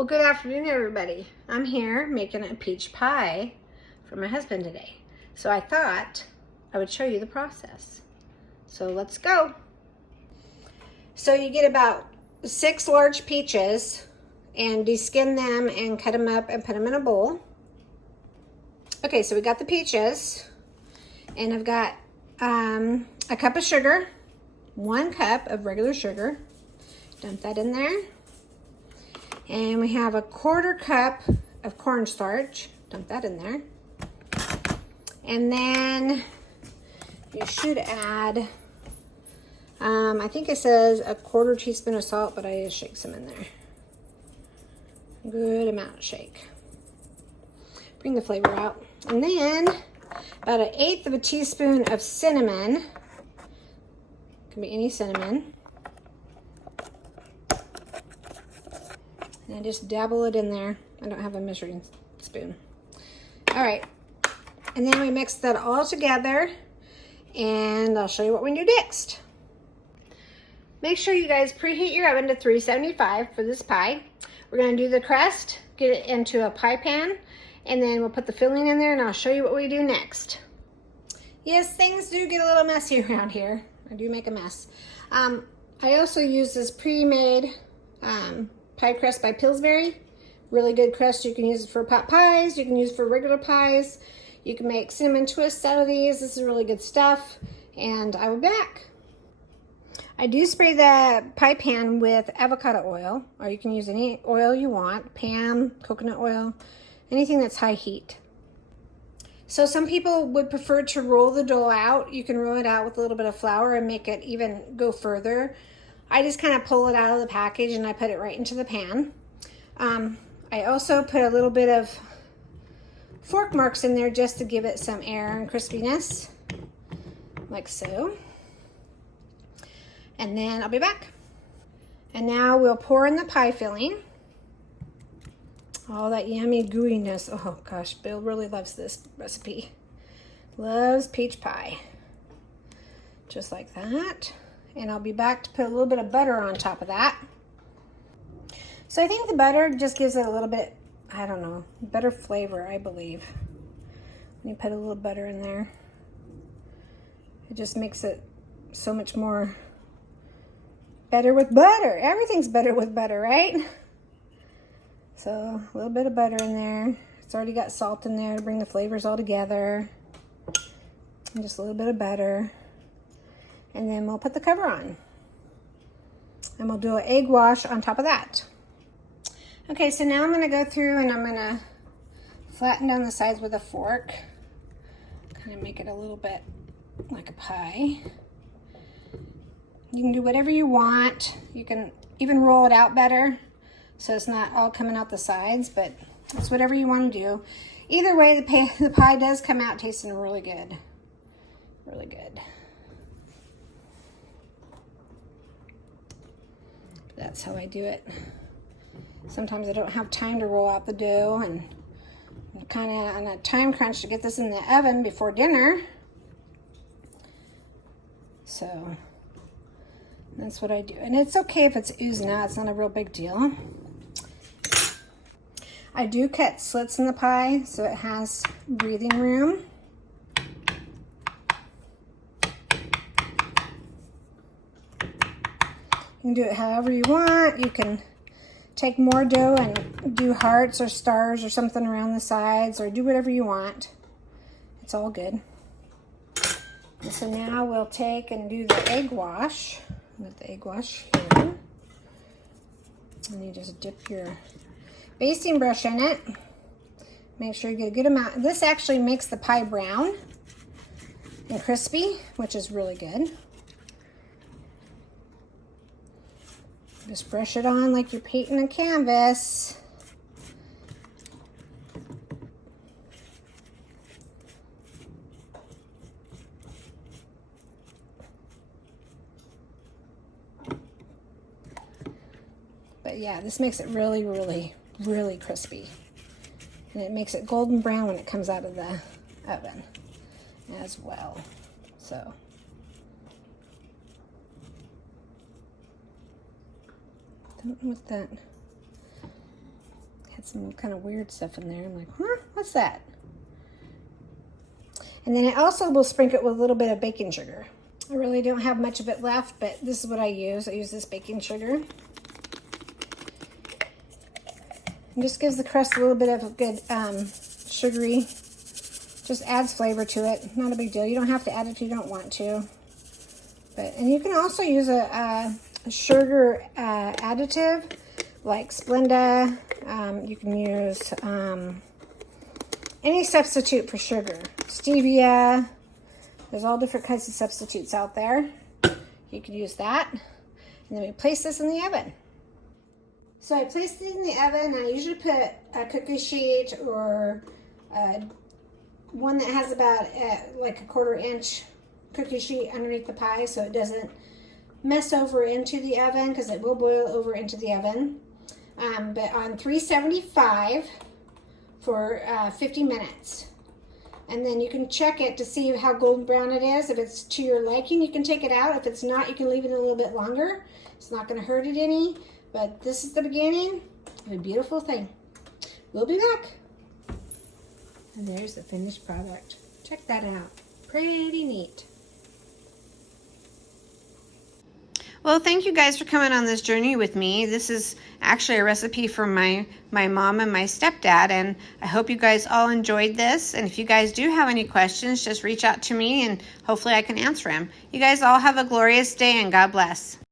Well, good afternoon, everybody. I'm here making a peach pie for my husband today. So I thought I would show you the process. So let's go. So you get about 6 large peaches and deskin them and cut them up and put them in a bowl. Okay, so we got the peaches and I've got a cup of sugar, 1 cup of regular sugar. Dump that in there. And we have a 1/4 cup of cornstarch. Dump that in there. And then you should add, I think it says a 1/4 teaspoon of salt, but I just shake some in there. Good amount of shake. Bring the flavor out. And then about 1/8 of a teaspoon of cinnamon. Can be any cinnamon. And I just dabble it in there. I don't have a measuring spoon. All right. And then we mix that all together and I'll show you what we do next. Make sure you guys preheat your oven to 375 for this pie. We're going to do the crust, get it into a pie pan, and then we'll put the filling in there and I'll show you what we do next. Yes, things do get a little messy around here. I do make a mess. I also use this pre-made pie crust by Pillsberry. Really good crust. You can use it for pot pies. You can use it for regular pies. You can make cinnamon twists out of these. This is really good stuff. And I will be back. I do spray the pie pan with avocado oil, or you can use any oil you want. Palm, coconut oil, anything that's high heat. So some people would prefer to roll the dough out. You can roll it out with a little bit of flour and make it even go further. I just kind of pull it out of the package and I put it right into the pan. I also put a little bit of fork marks in there just to give it some air and crispiness, like so. And then I'll be back. And now we'll pour in the pie filling. All that yummy gooiness. Oh gosh, Bill really loves this recipe. Loves peach pie. Just like that. And I'll be back to put a little bit of butter on top of that. So I think the butter just gives it a little bit, I don't know, better flavor, I believe. When you put a little butter in there, it just makes it so much more better with butter. Everything's better with butter, right? So a little bit of butter in there. It's already got salt in there to bring the flavors all together. And just a little bit of butter. And then we'll put the cover on. And we'll do an egg wash on top of that. Okay, so now I'm going to go through and I'm going to flatten down the sides with a fork. Kind of make it a little bit like a pie. You can do whatever you want. You can even roll it out better so it's not all coming out the sides, but it's whatever you want to do. Either way, the pie does come out tasting really good. Really good. That's how I do it. Sometimes I don't have time to roll out the dough and I'm kind of on a time crunch to get this in the oven before dinner. So that's what I do. And it's okay if it's oozing out. It's not a real big deal. I do cut slits in the pie so it has breathing room. You can do it however you want. You can take more dough and do hearts or stars or something around the sides, or do whatever you want. It's all good. And so now we'll take and do the egg wash. With the egg wash here. And you just dip your basting brush in it. Make sure you get a good amount. This actually makes the pie brown and crispy, which is really good. Just brush it on like you're painting a canvas. But yeah, this makes it really, really, really crispy. And it makes it golden brown when it comes out of the oven as well. So don't know what that had some kind of weird stuff in there. I'm like, huh, what's that? And then I also will sprinkle it with a little bit of baking sugar. I really don't have much of it left, but this is what I use. I use this baking sugar. It just gives the crust a little bit of a good sugary, just adds flavor to it. Not a big deal. You don't have to add it if you don't want to. And you can also use a sugar additive like Splenda. You can use any substitute for sugar. Stevia. There's all different kinds of substitutes out there. You can use that. And then we place this in the oven. So I placed it in the oven. I usually put a cookie sheet or one that has about like a 1/4 inch cookie sheet underneath the pie so it doesn't mess over into the oven, because it will boil over into the oven. But on 375 for 50 minutes. And then you can check it to see how golden brown it is. If it's to your liking, you can take it out. If it's not, you can leave it a little bit longer. It's not going to hurt it any. But this is the beginning of a beautiful thing. We'll be back. And there's the finished product. Check that out. Pretty neat. Well, thank you guys for coming on this journey with me. This is actually a recipe from my mom and my stepdad, and I hope you guys all enjoyed this. And if you guys do have any questions, just reach out to me and hopefully I can answer them. You guys all have a glorious day and God bless.